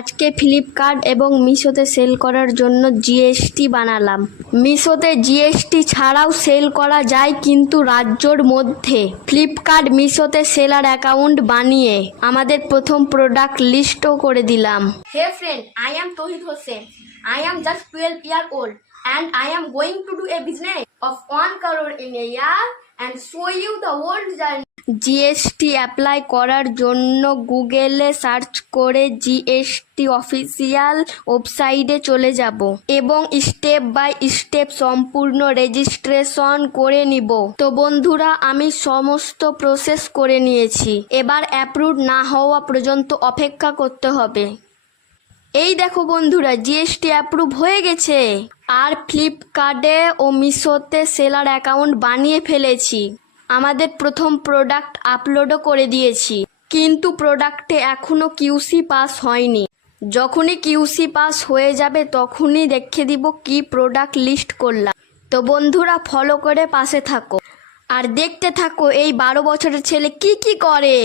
আজকে ফ্লিপকার্ট এবং মিশোতে সেল করার জন্য জিএসটি বানালাম। মিশোতে জিএসটি ছাড়াও সেল করা যায় কিন্তু রাজ্যর মধ্যে। ফ্লিপকার্ট মিশোতে সেলার অ্যাকাউন্ট বানিয়ে আমাদের প্রথম প্রোডাক্ট লিস্টও করে দিলাম। Hey friend, I am Tohid Hossain. I am just 12 years old and I am going to do a business of 1 crore in a year and show you the world journey. GST apply করার জন্য গুগলে search করে GST official ওয়েবসাইটে চলে যাব এবং step by step সম্পূর্ণ registration করে নিব। তো বন্ধুরা, আমি সমস্ত প্রসেস করে নিয়েছি। এবার অ্যাপ্রুভ না হওয়া পর্যন্ত অপেক্ষা করতে হবে। এই দেখো বন্ধুরা, জিএসটি অ্যাপ্রুভ হয়ে গেছে। আর ফ্লিপকার্টে ও মিশোতে সেলার অ্যাকাউন্ট বানিয়ে ফেলেছি। আমাদের প্রথম প্রোডাক্ট আপলোডও করে দিয়েছি, কিন্তু প্রোডাক্টে এখনো কিউসি পাস হয়নি। যখনই কিউসি পাস হয়ে যাবে তখনই দেখে দিব কি প্রোডাক্ট লিস্ট করলাম। তো বন্ধুরা, ফলো করে পাশে থাকো আর দেখতে থাকো এই 12 বছরের ছেলে কি কি করে।